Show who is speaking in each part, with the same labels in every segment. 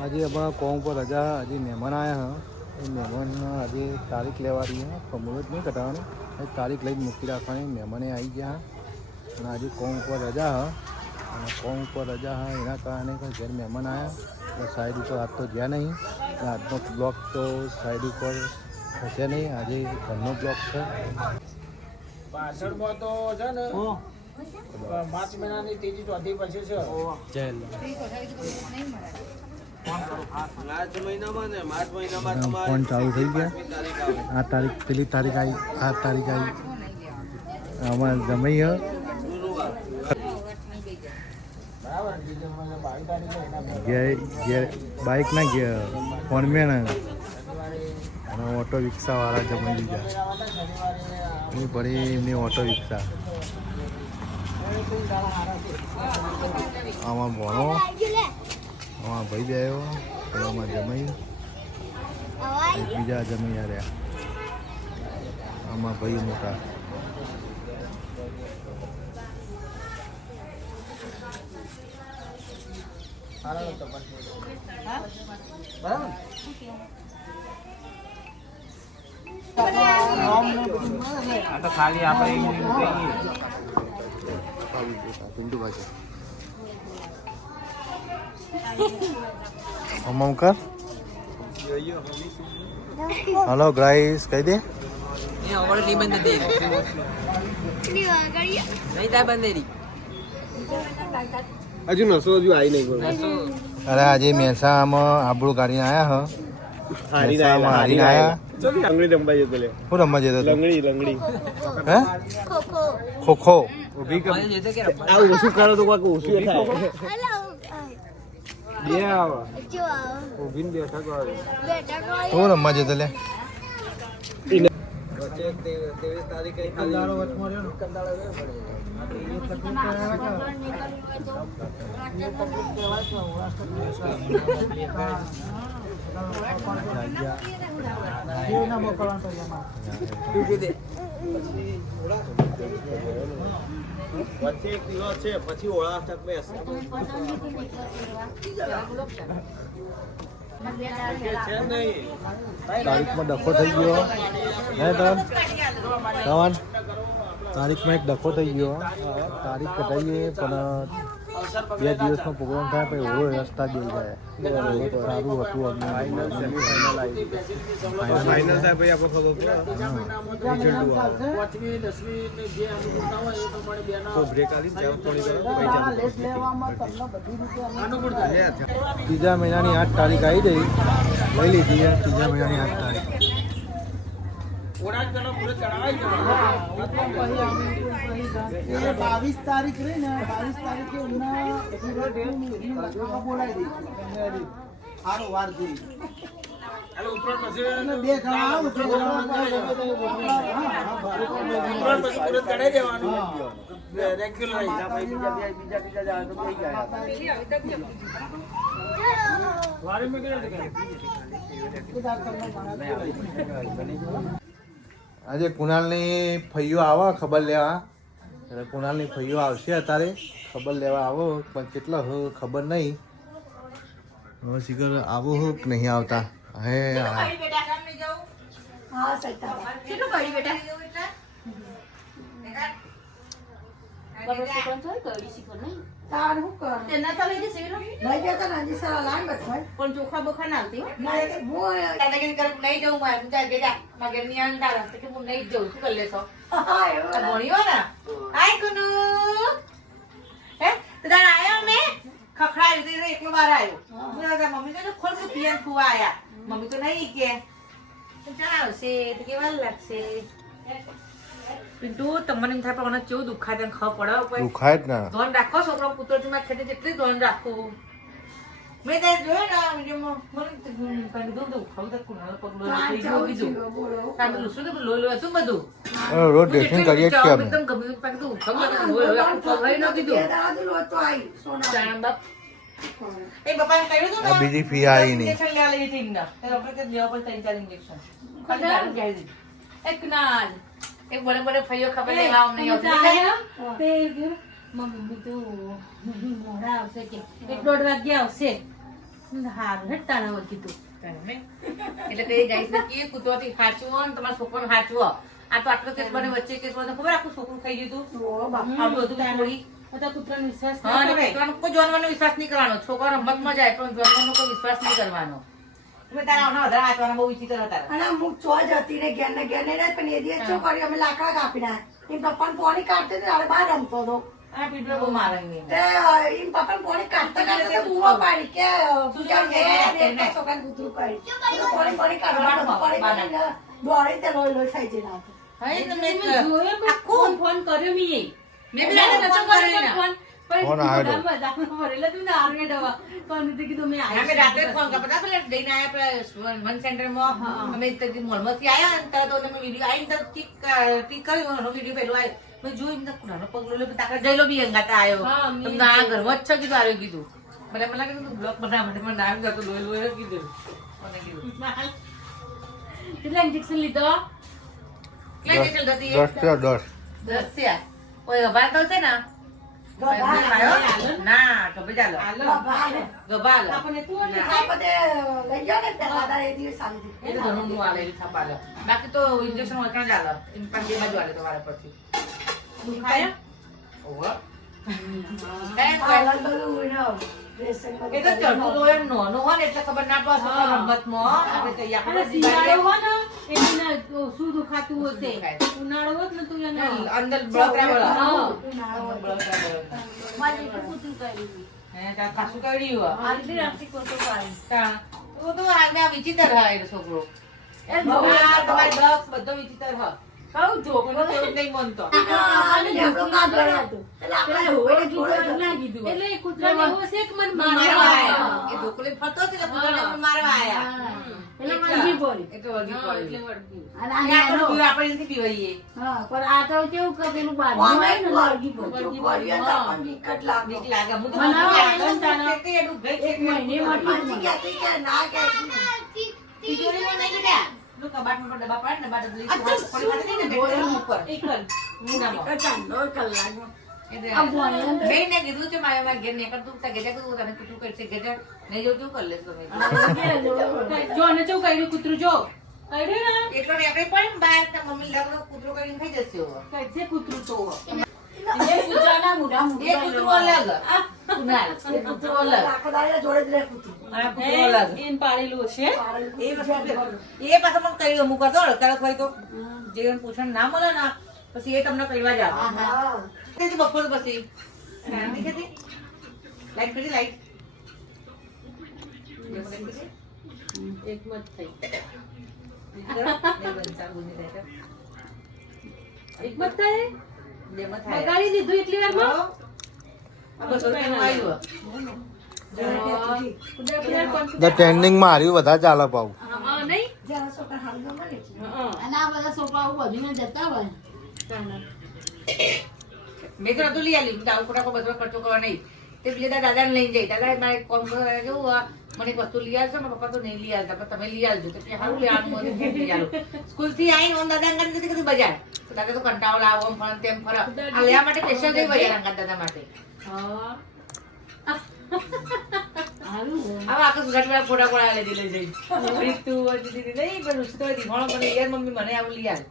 Speaker 1: આજે અમારા કોમ પર રજા હજી મહેમાન આવ્યા હા. એ મહેમાન આજે તારીખ લેવાની હા પણ મુહૂર્ત નહીં કટાવવાનું એ તારીખ લઈને મૂકી રાખવાની મહેમાને આવી ગયા અને આજે કોમ ઉપર રજા હા. અને કોમ ઉપર રજા હા એના કારણે કોઈ ઘેર મહેમાન આવ્યા એટલે સાઈડ ઉપર આજ તો ગયા નહીં. અને આજનો બ્લોક તો સાઈડ ઉપર થશે નહીં. આજે ઘરનો બ્લોક છે.
Speaker 2: પાછળમાં તો છે ને માર્ચ મહિનાની ત્રીજી ચોથી પછી છે.
Speaker 1: ફોન ચાલુ થઈ ગયા. આ તારીખ પેલી તારીખ આવી આ તારીખ આવી. અમારે જમાઈ બાઈક બાઇક ના ગયા ફોન મેં અને ઓટો રિક્ષાવાળા જમાઈ દીધા.
Speaker 2: આવવાના શનિવારે
Speaker 1: એ પડી એમની ઓટો રિક્ષા. આમાં ભણો. આમાં ભાઈ બે આવ્યો. પેલો આમાં જમાઈ બીજા જમી રહ્યા. આમાં ભાઈ મોટા.
Speaker 2: સારા આ તો ખાલી આપણે
Speaker 1: પિન્ટુ ભાઈ હમમ કર. હલો ગ્રાઈસ કહી દે.
Speaker 3: હજુ નસો હજુ આવી નહીં
Speaker 1: અરે આજે મહેસાણામાં આબડું કાઢીને આવ્યા હ. મહેસાણામાં હારીને આવ્યા
Speaker 3: લંગડી રમવા જતો લે.
Speaker 1: શું રમવા જતો
Speaker 3: લંગડી લંગડી.
Speaker 1: હે? ખો ખો.
Speaker 3: ઊભી કર. આ ઓછું કરો તો કાંઈક ઓછું થાય. બે આવો. ઊભીને બેઠા કરો.
Speaker 1: શું રમવા જતો લે?
Speaker 3: ત્રેવીસ તારીખે
Speaker 2: કંદાળો વચમાં રહ્યો ને? ના.
Speaker 3: વચ્ચે દિવસ છે પછી ઓળા તક બેસ છે
Speaker 1: તારીખમાં ડખો થઈ ગયો. હે તન તવન તારીખમાં એક ડખો થઈ ગયો. તારીખ કઢાઈએ, પણ બે દિવસનો પ્રોગ્રામ થાય પછી ઓળો રસ્તા જઈ જાય સારું હતું અમને
Speaker 3: ફાઇનલ થાય પછી આપણે ખબર પડે
Speaker 2: જે
Speaker 1: ત્રીજા મહિનાની આઠ તારીખ આવી ગઈ લઈ લીધી ત્રીજા મહિનાની આઠ તારીખ
Speaker 2: ઓળા જ પેલો પૂરો ચડાવાઈ ગયો બાવીસ તારીખ રહી ને બાવીસ તારીખે બોલાવી સારો વાર જોઈ. બે તો
Speaker 1: આજે કુણાલની ફૈયો આવો ખબર લેવા. એટલે કુણાલની ફૈયો આવશે અત્યારે. ખબર લેવા આવો પણ કેટલા હો ખબર નહીં. હવે શીખર આવો હો કે નહીં આવતા? હે આ.
Speaker 4: પણ ચોખા બોખા ના આવતી કરે નહીં જવું મારે તું જા બેટા આવીને તારા કે હું નહીં જઉં. શું કરી લેશો? આ ભણ્યો ને. કુનુ. હે? તો તારે આયા અમે? ખખડાઈ તો એકલો બાર આવ્યો હું. મમ્મી તો ખોલ કે પિયન આયા. મમ્મી તો નહીં કે. ચાલ આવશે. તો કેવા લાગશે? પિન્ટુ તમને એમ થાય પણ મને કેવું દુખાય તને ખબર પડે
Speaker 1: દુખાય જ ના.
Speaker 4: ધોન રાખો છોકરો પુત્રથી માં ખેતી જેટલી ધોન રાખવું મેં ત્યાં જોયો ને વિડીયોમાં મને કીધું તો પગ ગયું કીધું. કાંઈ શું કે લોહી લોહી હતું બધું?
Speaker 1: રોજ ડ્રેસિંગ કરીએ જ કે અમે.
Speaker 4: એકદમ ગમે તેમ પાછું ઉઠાવું લાગે, લોહી લોહી પગ લઈ ન કીધું. એ બાપાને કહ્યું હતું ને,
Speaker 1: બીજી ફી આવી નહીં.
Speaker 4: injection લેવા લઈ હતી ત્રણ ચાર. ખાલી કહી એક નાલ. એક બડે બડે ફઈઓ ખબર નહીં લાવ નહીં. આવતી.
Speaker 5: મમ્મી તો મોડા આવશે કે. એક દોઢ વાગ્યા આવશે.
Speaker 4: હારું હેડ તાણા તું. એટલે તે ગાઈસ ને કે કૂતરોથી હાચવો ને તમારા છોકરાને હાચવો. આ તો આટલો કેસ બને વચ્ચે કેસ બને ખબર આખું છોકરું ખાઈ ગયું હતું આટલું બધું છોડી
Speaker 5: કૂતરાનો વિશ્વાસ
Speaker 4: કોઈ જોનવાનો વિશ્વાસ નહીં કરવાનો. છોકરો રમતમાં જાય પણ જોનવાનો કોઈ વિશ્વાસ નહીં કરવાનો. તમે તારા આના વધારે આચવાના બહુ વિચિત્ર હતા.
Speaker 6: અને અમુક ચો જતી ને ઘેર ને ઘેર ને રહે પણ એ દિવસ શું કર્યું? અમે લાકડા કાપી નાખ્યા એમ પપ્પાને પોણી કાઢતી હતી ને બહાર રમતો હતો
Speaker 4: આ પીપળો બહુ મારે
Speaker 6: તે એમ પપ્પાને પોણી કાઢતા કાઢતા તે પાડી કે તું ક્યાં ને છોકરાને કૂતરું કરી. પોણી પોણી કાઢવા પોણી કરીને દોડી તે લોહી લોહી થઈ જઈને આવતો.
Speaker 4: હા, એ તો મેં
Speaker 5: જોયો પણ ફોન કર્યો મી
Speaker 4: મેં બી રાતે નતો કર્યો
Speaker 1: આવ્યો
Speaker 4: અને તરત ઓલે મેં આવ્યો. જોયું એમને પગલો લે, જયલો બી અંગાતે આવ્યો. તમને આ ઘરમાં જ છે કીધું, આર્યો કીધું. મને બ્લોક બનાવવા માટે મને નામ જતો લોહી લોહી કીધું. મને કીધું.
Speaker 5: કેટલા ઇન્જેક્શન લીધો?
Speaker 4: કેટલા ઇન્જેક્શન થતી
Speaker 1: દસ દસ.
Speaker 4: દસ. ઓય તો છે ને?
Speaker 5: તું
Speaker 4: બાકી તો ઇન્જેક્શન વચ્ચે જ બાજુ આલે તમારે
Speaker 6: બધું
Speaker 4: એ તો ચડતું હોય ને એટલે ખબર ના પડે આપણે કહીએ
Speaker 5: શું દુખાતું હશે. ઉનાળો હોત ને તું એને
Speaker 4: અંદર.
Speaker 5: હા.
Speaker 4: હે, કર્યું. તો. તો આ વિચિત્ર એ છોકરો તમારી ડોગ્સ બધો વિચિત્ર હોય. કહું છું, પણ નહીં માનતો.
Speaker 6: ને. એટલે આપણે હોય ને જ
Speaker 5: હશે કે મને
Speaker 4: મારવા આયા. એ ઢોકળી ફરતો હતો એટલે કૂતરાને મારવા આયા.
Speaker 5: એટલે વળગી પડી.
Speaker 4: એટલે વળગી પડી.
Speaker 5: એટલે
Speaker 4: આપણે
Speaker 6: નાનો.
Speaker 4: પીવા- આપણે નથી પીવાઈએ.
Speaker 6: જ.
Speaker 4: બીક લાગે. હું તો
Speaker 6: કહેતી કે ના કે
Speaker 4: ને, ને,
Speaker 5: જ.
Speaker 4: છે, જ નહીં
Speaker 5: કૂતરું જો ને?
Speaker 4: એટલો રેકડી બહાર, મમ્મી લાગે કૂતરું કૂતરો કરીને ખાઈ જશે
Speaker 5: કઈ કૂતરું તો?
Speaker 4: એ કૂતરું અલગ. કૂતરું અલગ.
Speaker 6: જોડે જ રહે કૂતરું.
Speaker 5: એને પાડેલું હશે?
Speaker 4: એ વસ્તુ એ પાછો મને કહી અમુક કરતો હોય તો. જે પૂછણ ના મળે ના પછી એ તમને કહેવા જ આવે બપોર પછી. લાઈટ કરી લાઈટ.
Speaker 5: એક મત થઈ. એક મત થાય? બગાડી દીધું એટલી વારમાં?
Speaker 1: હાર્યું વધારે ચાલે પાવું
Speaker 5: હા નહીં
Speaker 6: જ્યારે છોકરા હાલમાં મળે
Speaker 5: હા
Speaker 7: અને આ બધા જતા હોય.
Speaker 4: મેં તો નતું લઈ આલી. દારૂ ખોટા બધો ખર્ચો કરવા નહીં. તે બીજા દાદા ને લઈને જાય દાદા મારે કોમ કરવા કેવું મને વસ્તુ લઈ આવજો મારા પપ્પા તો નહીં લઈ આવતા પણ તમે લઈ આવજો તો કે સારું લેવાનું મને લઈ આવો સ્કૂલથી આવીને ઓમ દાદા અંગત નથી કીધું બજાર? દાદા તો કંટાળો લાવો ફળ તેમ ફર આ લેવા માટે સ્પેશિયલ જઈ બજાર અંગત દાદા માટે.
Speaker 5: હા.
Speaker 4: હવે આખા સુરત વાળા ફોટા ફોટા લઈ લઈ જઈ. રીતુ દીદી નહીં પણ રૂસી તો દીવાણો મને યાર મમ્મી મને આવું લઈ આવે.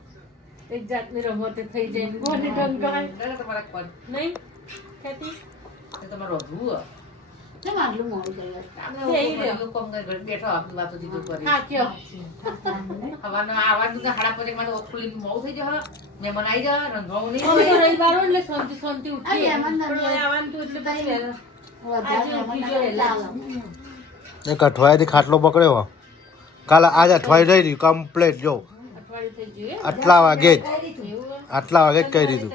Speaker 5: એક જાતની રમત થઈ જાય કોને ગંગાય
Speaker 4: તમારા કોણ?
Speaker 5: નહીં? ખેતી?
Speaker 4: તમારો હે.
Speaker 7: કેમ આટલું મોડું કર્યું
Speaker 4: બેઠો વાતો જીતું કરી. હવાનો તો હાડા મોડું થઈ જશે મહેમાન આવી જશે રંધવાનું નહીં
Speaker 5: રવિવાર એટલે શાંતિ શાંતિ પણ આવવાનું તો એટલે
Speaker 1: એક અઠવાડિયાથી ખાટલો પકડ્યો. કાલે આજ અઠવાડિયું થઈ રહ્યું કમ્પ્લેટ જો? આટલા વાગે જ? આટલા વાગે જ કહી દીધું.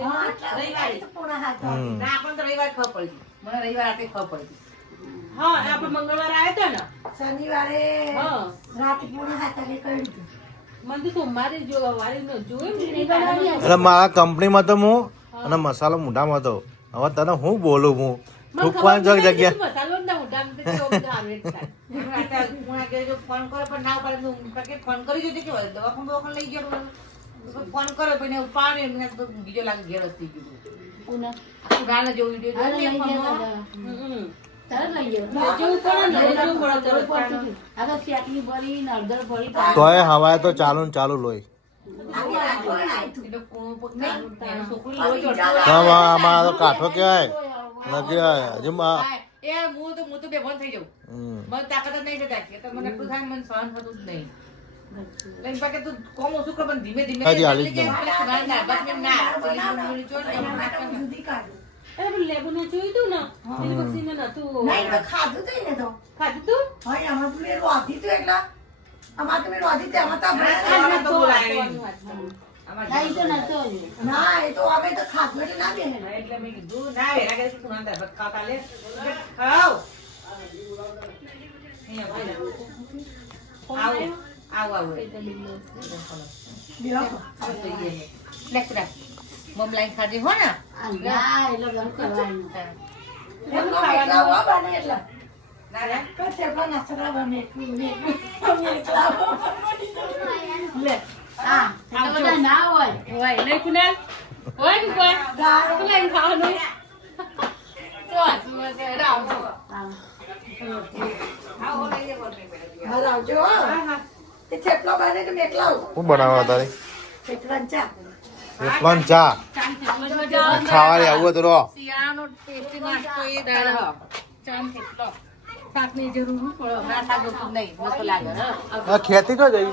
Speaker 1: મારા કંપનીમાં તો હું. અને મસાલો મૂઢામાં હતો. હવે તને હું બોલું હું? થૂકવાની
Speaker 5: ખબર
Speaker 1: જગ્યા
Speaker 5: મસાલો ના ઉડામ તો
Speaker 4: ફોન કર્યો પણ ના ઉપાડે તો ફોન કરી જોજે કે હોય દવાખાનું દવાખાનું લઈ ગયો ફોન કર્યો પણ એને ઉપાડ્યો એમને તો બીજો લાગે ઘેર હસી
Speaker 7: ગયો
Speaker 4: વીડિયો પડે પડે
Speaker 1: તોય હવાય તો ચાલુ ને ચાલુ લોહી તો કાઠો કહેવાય લગી હજી મા-
Speaker 4: હા, એ હું તો હું તો બેભાન થઈ જાઉં. મને તાકાત જ નહીં જતા કે મને એટલું થાય ને મને સહન થતું જ નહીં. લઈને પાકે તું કોમ ઓછું કર પણ ધીમે ધીમે
Speaker 1: જ
Speaker 4: એટલે કે દાળ ભાત મેં ના ડુંગળી ચોળી ને
Speaker 5: લેબુને જોયું તું ને? પછી ને નતું
Speaker 6: નહીં તો ખાધું તું ને તો.
Speaker 5: ખાધું તું?
Speaker 6: હવે આમાં તો મેં રોધી તું એટલે. આમાં તો રોધી તે આમાં તો આપણે
Speaker 4: આમાં મમલાઈ ખાધી હો ને?
Speaker 7: ના, એટલે
Speaker 6: હો તો થેપલા
Speaker 7: બધા ના હોય.
Speaker 5: હોય નહીં કુનાલ હોય ને કોઈ?
Speaker 6: દાળ
Speaker 5: ખાવાનું?
Speaker 4: તો
Speaker 7: હા.
Speaker 6: થેપલા તો
Speaker 1: બનાવવા તારે?
Speaker 6: થેપલા ચા.
Speaker 1: એકલો ને આવું હતું
Speaker 4: શિયાળાનો ટેસ્ટી નાસ્તો એ દાળ હ. ચામ શાકની જરૂર પડે. ના શાક નહીં મસ્ત લાગે
Speaker 1: ખેતી તો જઈ.